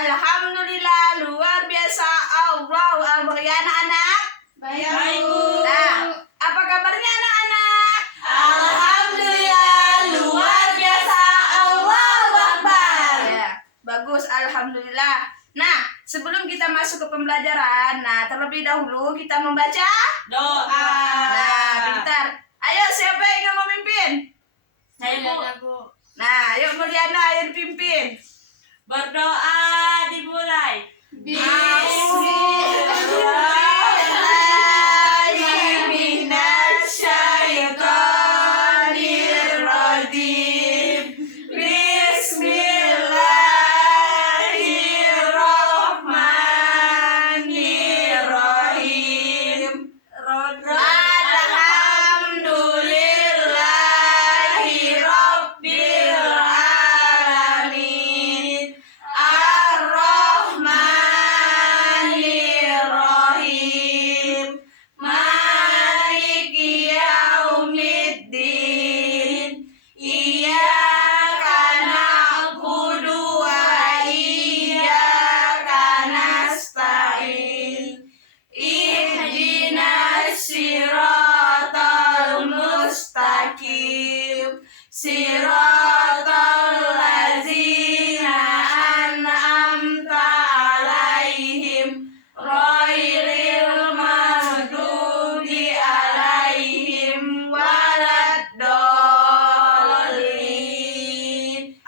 Alhamdulillah, luar biasa. Allahu Akbar. Ya anak-anak? Baik, Bu. Nah, apa kabarnya anak-anak? Alhamdulillah, luar biasa. Allahu Akbar. Ya, bagus. Alhamdulillah. Nah, sebelum kita masuk ke pembelajaran, terlebih dahulu kita membaca Doa. Nah, pintar. Ayo, siapa yang mau memimpin? Saya Bu. Nah, yuk Mulyana yang pimpin. Berdoa dimulai. Bismillahirrahmanirrahim. Bismillahirrahmanirrahim. Alhamdulillahi Rabbil Alamin. Ar-Rahmanir-Rahim. Maliki Yaumiddin. Iyyaka na'budu wa iyyaka nasta'in. Ihdinas siratal mustaqim. Siratal ladzina an'amta 'alaihim ghairil maghdubi 'alaihim waladdallin.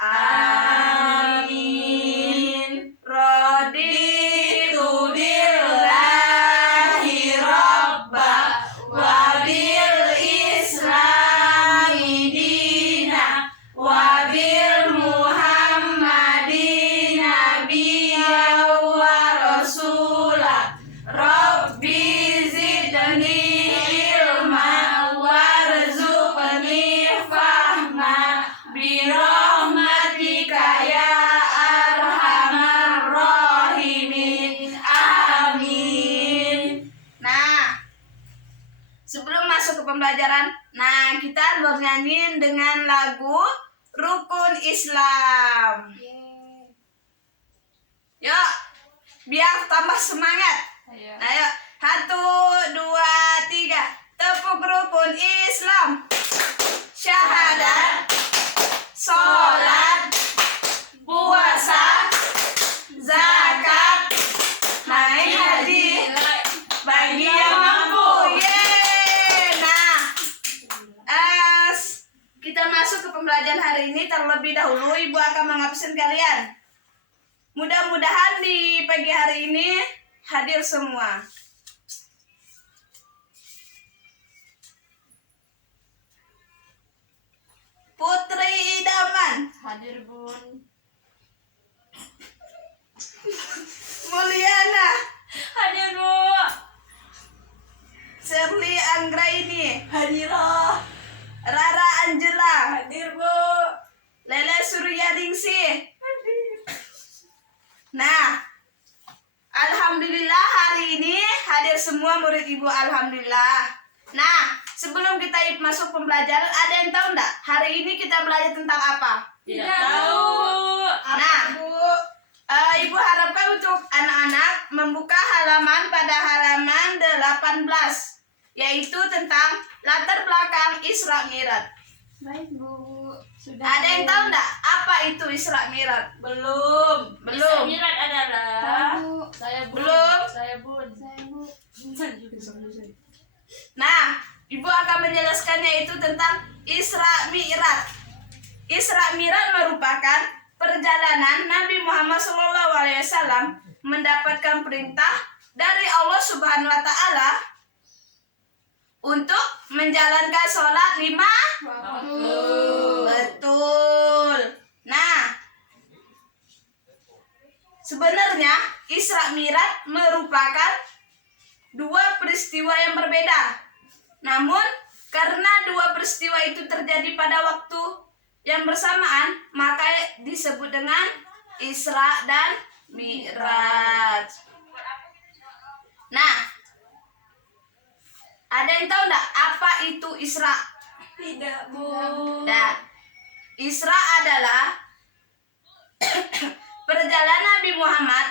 Amin. Raditu billahi rabba wa bil islami dina wa bil muhammadin nabiyya wa rasula. Rabbi zidni ilma warzuqni fahma birahmatika ya arhamar rahimin. Amin. Nah, sebelum masuk ke pembelajaran, kita bernyanyi dengan lagu Rukun Islam. Yuk, biar tambah semangat. Ayo, 1, 2, 3. Tepuk rukun Islam. Syahadat, sholat, puasa, zakat, naik haji bagi yang mampu. Yeay. Nah, kita masuk ke pembelajaran hari ini. Terlebih dahulu Ibu akan mengabsen kalian. Mudah-mudahan di pagi hari ini hadir semua. Putri Idaman, hadir Bun. Mulyana, Hadir Bu. Shirley Anggraini, Hadirah. Rara Angela, Hadir Bu. Lele Suryaningsih. Nah, alhamdulillah hari ini hadir semua murid Ibu, alhamdulillah. Nah, sebelum kita masuk pembelajaran, ada yang tahu enggak? Hari ini kita belajar tentang apa? Tidak tahu. Nah, Ibu harapkan untuk anak-anak membuka halaman pada halaman 18, yaitu tentang latar belakang Isra Mi'raj. Baik Bu, sudah. Ada yang tahu enggak apa itu Isra Mi'raj? Belum. Belum. Mi'raj adalah Bu. Saya Bun. Belum. Saya Bun. Saya Bu. Nah, Ibu akan menjelaskannya itu tentang Isra Mi'raj. Isra Mi'raj merupakan perjalanan Nabi Muhammad SAW mendapatkan perintah dari Allah Subhanahu wa Ta'ala untuk menjalankan sholat 5 Waktu. Betul. Nah, sebenarnya Isra Mi'raj merupakan dua peristiwa yang berbeda. Namun, karena dua peristiwa itu terjadi pada waktu yang bersamaan, maka disebut dengan Isra dan Mi'raj. Nah, ada yang tahu enggak apa itu Isra? Tidak Bu. Nah, Isra adalah perjalanan Nabi Muhammad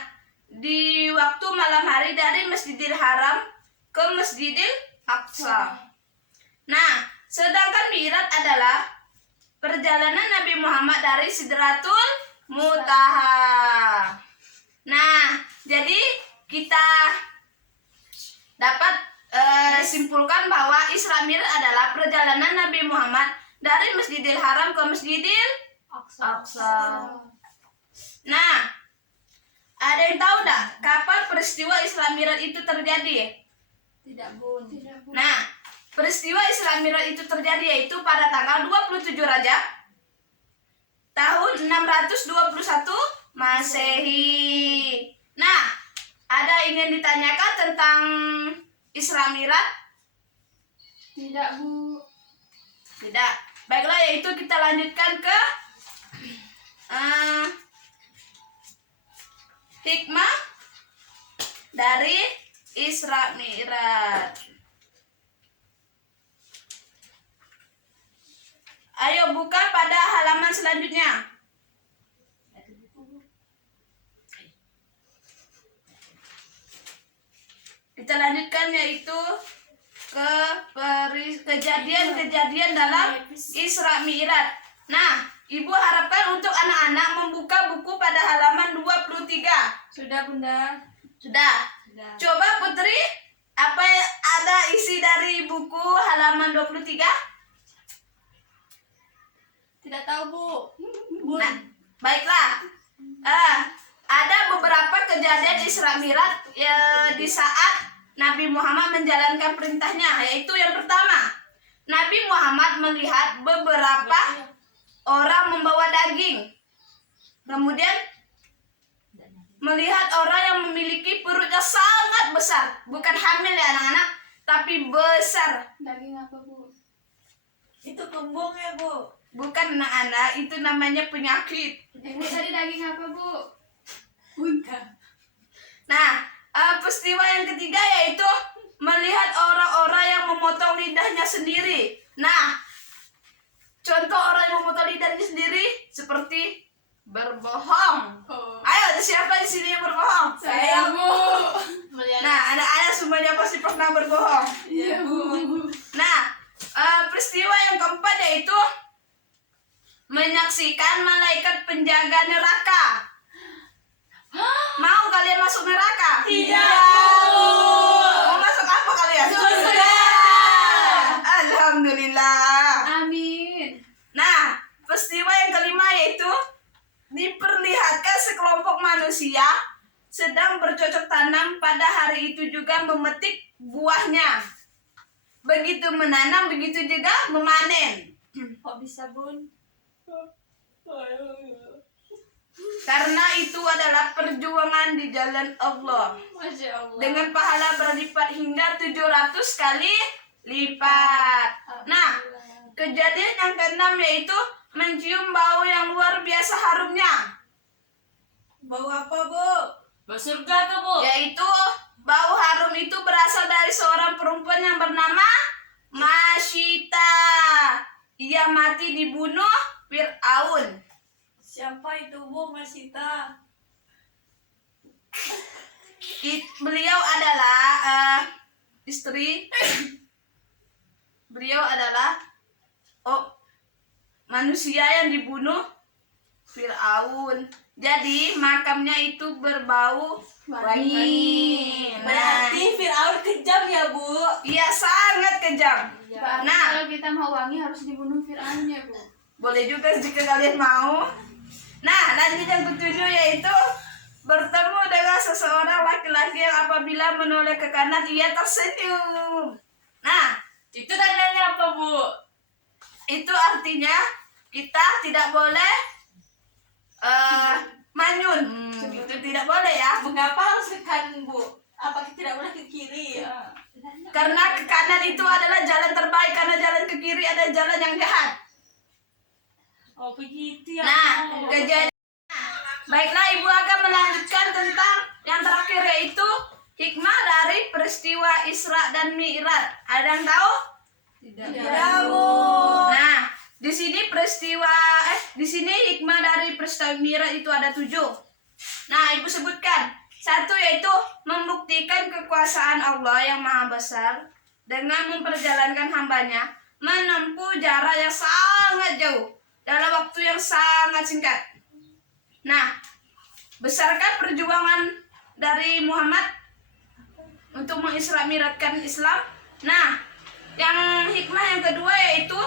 di waktu malam hari dari Masjidil Haram ke Masjidil Aqsa. Nah, sedangkan Mi'raj adalah perjalanan Nabi Muhammad dari Sidratul Muntaha. Nah, jadi kita dapat simpulkan bahwa Isra Mi'raj adalah perjalanan Nabi Muhammad dari Masjidil Haram ke Masjidil Aqsa. Nah, ada yang tahu enggak kapan peristiwa Isra Mi'raj itu terjadi? Tidak, Bun. Tidak, Bu. Nah, peristiwa Isra Mi'raj itu terjadi yaitu pada tanggal 27 Rajab tahun 621 Masehi. Nah, ada ingin ditanyakan tentang Isra Mi'raj? Tidak, Bu. Tidak. Baiklah, yaitu kita lanjutkan ke hikmah dari Isra Mi'raj. Ayo buka pada halaman selanjutnya. Kita lanjutkan yaitu ke kejadian-kejadian dalam Isra Mi'raj. Nah, Ibu harapkan untuk anak-anak membuka buku pada halaman 23. Sudah, Bunda. Sudah. Coba Putri, apa ada isi dari buku halaman 23? Tidak tahu, Bu. Nah, baiklah. Ada beberapa kejadian Isra Mi'raj di saat Nabi Muhammad menjalankan perintahnya, yaitu yang pertama, Nabi Muhammad melihat beberapa orang membawa daging. Kemudian melihat orang yang memiliki perutnya sangat besar, bukan hamil ya anak-anak, tapi besar. Daging apa, Bu? Itu kembung ya, Bu. Bukan anak-anak, itu namanya penyakit. Ibu tadi daging apa, Bu? Bukan. Nah, peristiwa yang ketiga yaitu melihat orang-orang yang memotong lidahnya sendiri. Nah, contoh orang yang memotong lidahnya sendiri seperti berbohong. Ayo, siapa di sini yang berbohong? Saya, Bu. Nah, anak-anak semuanya pasti pernah berbohong. Iya, Bu. Nah, peristiwa yang keempat yaitu menyaksikan malaikat penjaga neraka. Mau kalian masuk neraka? Mau masuk apa kalian? Alhamdulillah. Amin. Nah, peristiwa yang kelima yaitu diperlihatkan sekelompok manusia sedang bercocok tanam, pada hari itu juga memetik buahnya. Begitu menanam, begitu juga memanen. Kok bisa, Bun? Karena itu adalah perjuangan di jalan Allah. Masya Allah. Dengan pahala berlipat hingga 700 kali lipat. Nah, kejadian yang keenam yaitu mencium bau yang luar biasa harumnya. Bau apa, Bu? Bau surga tuh, Bu. Yaitu bau harum itu berasal dari seorang perempuan yang bernama Masyita. Ia mati dibunuh Fir'aun. Siapa itu, Bu, Masita? Beliau adalah istri. Beliau adalah manusia yang dibunuh Fir'aun. Jadi makamnya itu berbau wangi. Berarti Fir'aun kejam ya, Bu? Iya, sangat kejam. Berarti Nah, kalau kita mau wangi harus dibunuh Fir'aun ya, Bu. boleh juga jika kalian mau. Nah, lanjut yang ketujuh yaitu bertemu dengan seseorang laki-laki yang apabila menoleh ke kanan ia tersenyum. Nah, Itu tandanya apa, Bu? itu artinya kita tidak boleh manyun. Itu tidak boleh ya. Mengapa harus ke kanan, Bu? Apa kita tidak boleh ke kiri? Karena ke kanan itu adalah jalan terbaik, karena jalan ke kiri adalah jalan yang jahat. Oh, begitu ya. Nah, Bu. kejadian. Baiklah, Ibu akan melanjutkan tentang yang terakhir yaitu hikmah dari peristiwa Isra dan Mi'raj. Ada yang tahu? Tidak. Bu. Nah, di sini hikmah dari peristiwa Mi'raj itu ada 7. Nah, Ibu sebutkan. Satu yaitu membuktikan kekuasaan Allah yang Maha Besar dengan memperjalankan hambanya menempuh jarak yang sangat jauh dalam waktu yang sangat singkat. Nah, besarkah perjuangan dari Muhammad untuk mengisra mi'rajkan Islam? Nah, yang hikmah yang kedua yaitu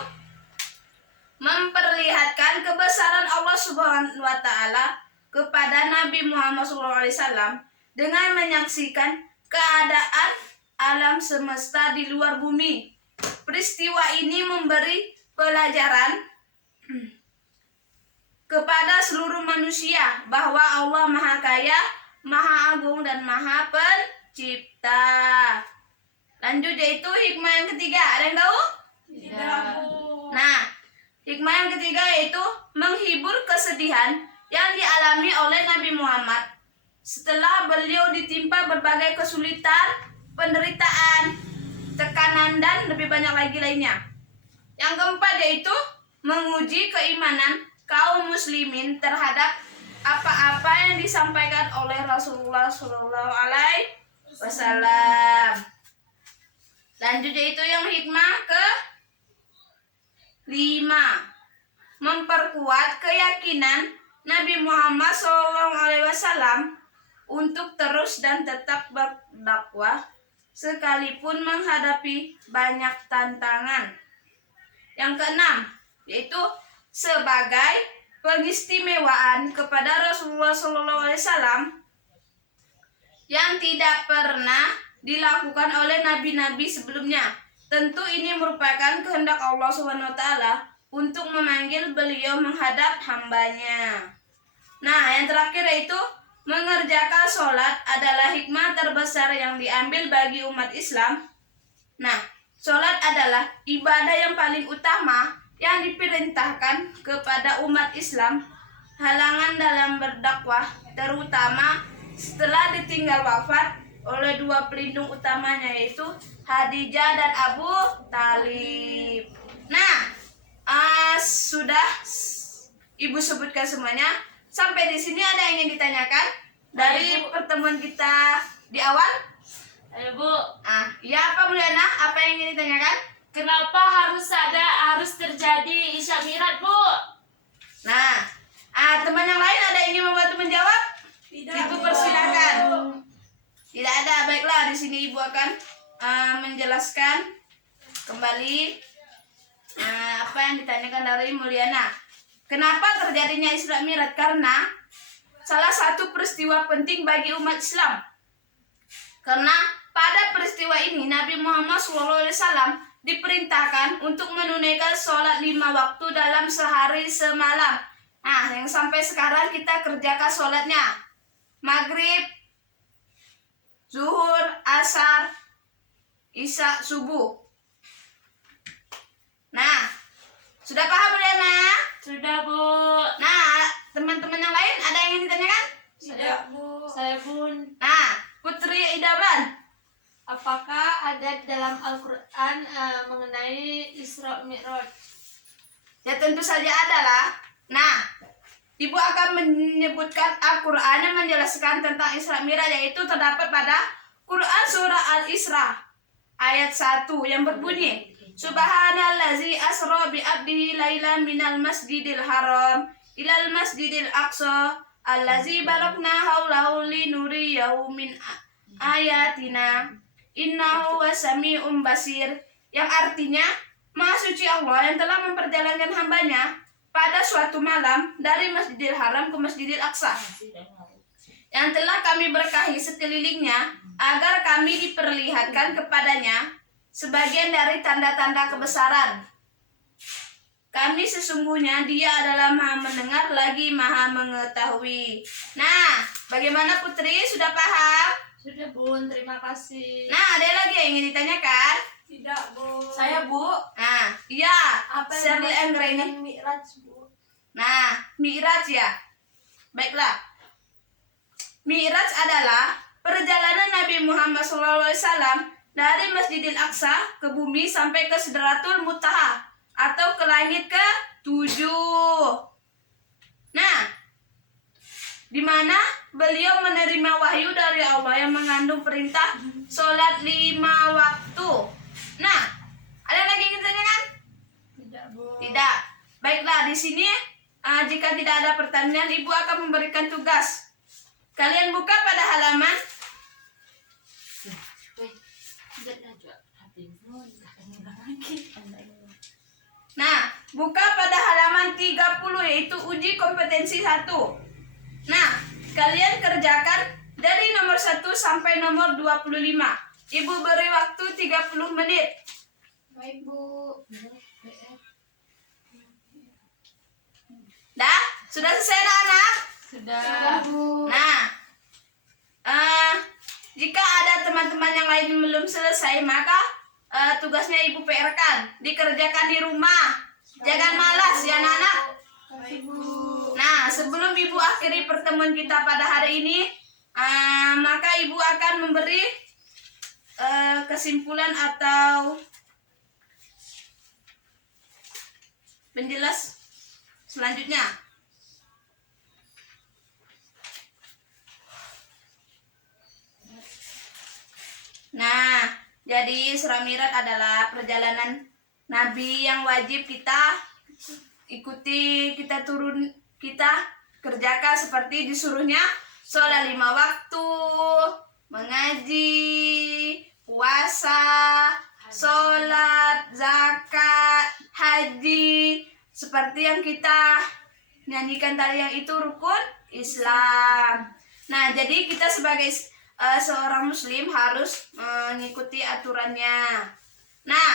memperlihatkan kebesaran Allah Subhanahu wa taala kepada Nabi Muhammad SAW dengan menyaksikan keadaan alam semesta di luar bumi. Peristiwa ini memberi pelajaran kepada seluruh manusia bahwa Allah Maha Kaya, Maha Agung, dan Maha Pencipta. Lanjut yaitu hikmah yang ketiga. Ada yang tahu? Tidak, Bu. Nah, hikmah yang ketiga yaitu menghibur kesedihan yang dialami oleh Nabi Muhammad setelah beliau ditimpa berbagai kesulitan, penderitaan, tekanan, dan lebih banyak lagi lainnya. Yang keempat yaitu menguji keimanan kaum muslimin terhadap apa-apa yang disampaikan oleh Rasulullah SAW. Lanjut yaitu yang hikmah ke 5, memperkuat keyakinan Nabi Muhammad SAW untuk terus dan tetap berdakwah sekalipun menghadapi banyak tantangan. Yang keenam yaitu sebagai pengistimewaan kepada Rasulullah SAW yang tidak pernah dilakukan oleh nabi-nabi sebelumnya. Tentu ini merupakan kehendak Allah SWT untuk memanggil beliau menghadap hambanya. Nah, yang terakhir yaitu mengerjakan sholat adalah hikmah terbesar yang diambil bagi umat Islam. Nah, sholat adalah ibadah yang paling utama yang diperintahkan kepada umat Islam. Halangan dalam berdakwah, terutama setelah ditinggal wafat oleh dua pelindung utamanya yaitu Khadijah dan Abu Thalib. Nah, sudah Ibu sebutkan semuanya. Sampai di sini ada yang ingin ditanyakan dari pertemuan kita di awal? Ayo, Bu. Ya, apa Mulyana? Apa yang ingin ditanyakan? Kenapa harus terjadi Isra Mi'raj, Bu? Nah, teman yang lain ada yang ingin membantu menjawab? Tidak, Ibu persilakan. Tidak ada. Baiklah, di sini Ibu akan menjelaskan kembali apa yang ditanyakan dari Mulyana. Kenapa terjadinya Isra Mi'raj? Karena salah satu peristiwa penting bagi umat Islam. Karena pada peristiwa ini Nabi Muhammad SAW diperintahkan untuk menunaikan sholat 5 waktu dalam sehari semalam. Nah, yang sampai sekarang kita kerjakan sholatnya maghrib, zuhur, asar, isya, subuh. Nah, sudah paham Mulyana? Sudah, Bu. Nah, teman-teman yang lain ada yang ingin ditanyakan? Tidak, Bu. Saya pun. Nah, Putri Idaman. Apakah ada dalam Al-Quran mengenai Isra Mi'raj? Ya tentu saja ada lah. Nah, Ibu akan menyebutkan Al-Quran yang menjelaskan tentang Isra Mi'raj, yaitu terdapat pada Quran Surah Al-Isra ayat 1 yang berbunyi, Subhanallazi asra bi abdihi lailan minal masjidil haram ilal masjidil aqsa allazi barakna haulahu linuriyahu min ayatina innahu wasami'um basir, yang artinya Maha suci Allah yang telah memperjalankan hambanya pada suatu malam dari Masjidil Haram ke Masjidil Aqsa, yang telah kami berkahi sekelilingnya agar kami diperlihatkan kepadanya sebagian dari tanda-tanda kebesaran. Kami sesungguhnya Dia adalah Maha mendengar lagi Maha mengetahui. Nah, bagaimana Putri? Sudah paham? Sudah, Bun. Terima kasih. Nah, ada lagi yang ingin ditanyakan? Tidak, Bu. Saya, Bu. Nah, iya. Apa Shirley yang Anggraini. dimaksud dengan Mi'raj, Bu? Nah, Mi'raj ya. Baiklah. Mi'raj adalah perjalanan Nabi Muhammad SAW dari Masjidil Aqsa ke bumi sampai ke Sidratul Muntaha atau ke langit ke-7. Nah, di mana beliau menerima wahyu dari Allah yang mengandung perintah sholat 5 waktu. Nah, ada lagi yang ingin tanyakan? Tidak, Bu. Tidak. Baiklah, di sini jika tidak ada pertanyaan, Ibu akan memberikan tugas. Kalian buka pada halaman. Nah, buka pada halaman 30 yaitu uji kompetensi 1. Nah, kalian kerjakan dari nomor 1 sampai nomor 25. Ibu beri waktu 30 menit. Baik, Bu. Dah? Sudah selesai anak-anak? Sudah. Sudah, Bu. Nah, jika ada teman-teman yang lain yang belum selesai, maka tugasnya Ibu PR-kan, dikerjakan di rumah. Jangan malas ya anak-anak. Baik, Bu. Nah, sebelum Ibu akhiri pertemuan kita pada hari ini, maka Ibu akan memberi kesimpulan atau penjelas selanjutnya. Nah, jadi Surah Mi'raj adalah perjalanan Nabi yang wajib kita ikuti, kita kerjakan seperti disuruhnya sholat 5 waktu, mengaji, puasa, sholat, zakat, haji, seperti yang kita nyanyikan tadi, yang itu rukun Islam. Nah, jadi kita sebagai seorang muslim harus mengikuti aturannya. Nah,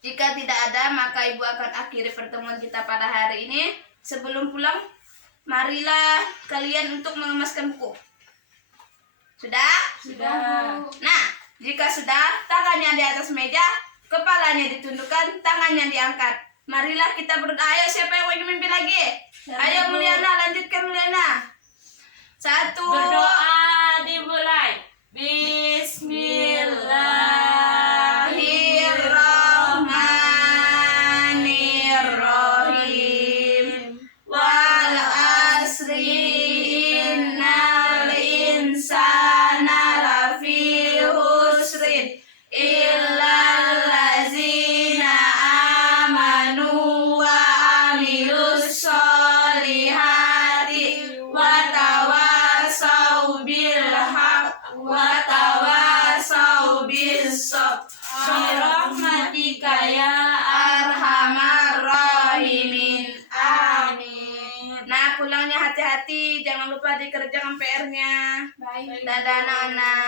jika tidak ada, maka Ibu akan akhiri pertemuan kita pada hari ini. Sebelum pulang, marilah kalian untuk mengemaskan buku. Sudah? Sudah. Nah, jika sudah, tangannya di atas meja, kepalanya ditundukkan, tangannya diangkat. Marilah kita berdoa. Ayo, siapa yang ingin mimpi lagi? Ayo Mulyana, lanjutkan Mulyana. 1. Berdoa dimulai. Bismillahirrahmanirrahim. Wal asri innal insana lafi husrin illal ladzina amanu wa amilus solihati wa tawasau bil haq wa tawasau bis sabr. Birahmatika ya arhamar rahimin. Amin. Nah, pulangnya hati-hati, jangan lupa dikerjakan PR-nya. Baik. Dadah anak-anak.